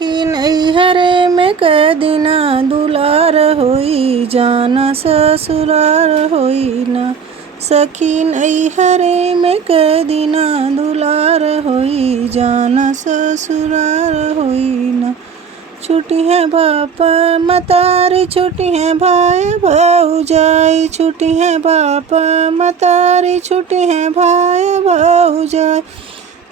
सखी नैहरे में कै दिना दुलार होई जाना ससुरार होई ना। सखी नैहरे में कै दिना दुलार होई जाना ससुरार होई ना। छुट्टी है बाप मतारी छुट्टी है भाई भौजाई छुट्टी है बाप मतारी छुट्टी है भाई भौजाई।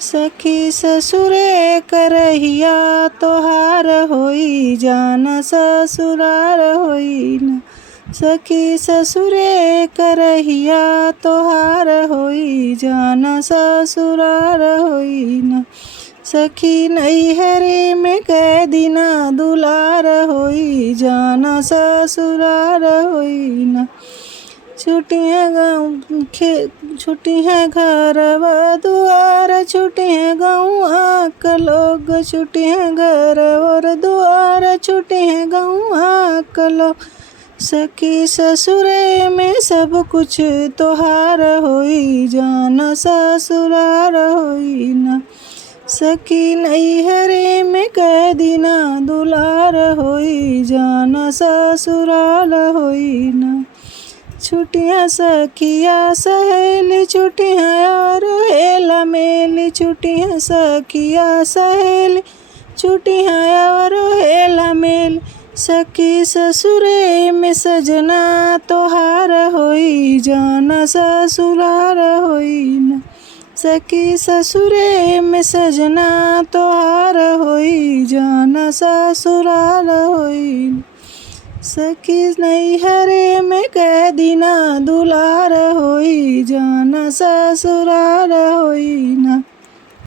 सखी ससुरे करहिया तोहार होई जाना ससुरार होई ना। सखी ससुरे करहिया तोहार होई जाना ससुरार होई ना। सखी नैहरे में कै दिना दुलार होई जाना ससुरार होई ना। छुट्टी है घर व दुआर छुट्टी है गौआ का लोग छुट्टी है घर और दुआर छुट्टी है गौआ का लोग। सखी ससुरे में सब कुछ तोहार होई जाना ससुरार होई ना। सखी नैहरे में कै दिना दुलार होई जाना ससुराल होई ना। छुट्टियाँ सखिया सहेली छुट्टियाँ और हेला मेली छुट्टियाँ सखिया सहेली छुट्टियाँ और हेला मेली। सखी ससुरे में सजना तोहार होई जाना ससुरार होई ना। सखी ससुरे में सजना तोहार होई जाना ससुराल होई ना। सखी नैहरे में कै दिना दुलार होई जाना ससुराल होई ना।